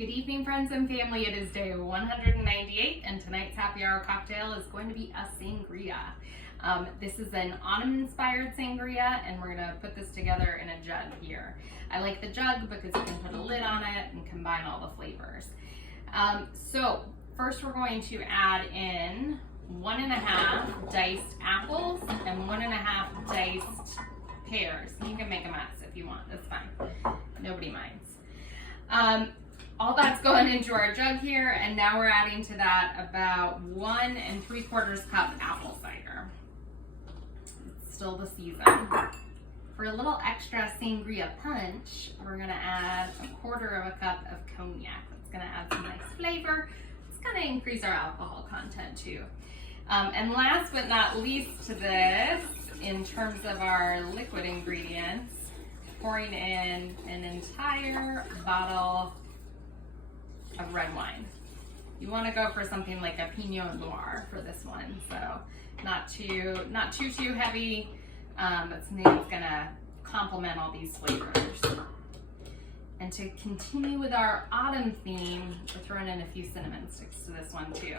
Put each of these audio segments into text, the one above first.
Good evening, friends and family. It is day 198, and tonight's happy hour cocktail is going to be a sangria. This is an autumn-inspired sangria, and we're gonna put this together in a jug here. I like the jug because you can put a lid on it and combine all the flavors. So first we're going to add in 1.5 diced apples and 1.5 diced pears. You can make a mess if you want, that's fine. Nobody minds. All that's going into our jug here, and now we're adding to that about 1 3/4 cup apple cider. It's still the season. For a little extra sangria punch, we're gonna add 1/4 cup of cognac. It's gonna add some nice flavor. It's gonna increase our alcohol content too. And last but not least to this, in terms of our liquid ingredients, pouring in an entire bottle of red wine. You want to go for something like a Pinot Noir for this one, so not too heavy, but something that's gonna complement all these flavors. And to continue with our autumn theme, we're throwing in a few cinnamon sticks to this one too.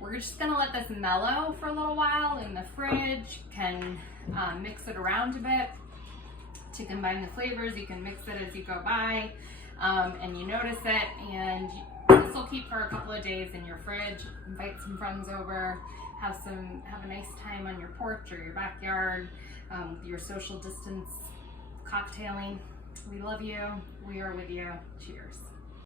We're just gonna let this mellow for a little while in the fridge. You can mix it around a bit to combine the flavors. You can mix it as you go by. And you notice it, and this will keep for a couple of days in your fridge. Invite some friends over, have a nice time on your porch or your backyard, your social distance cocktailing. We love you. We are with you. Cheers.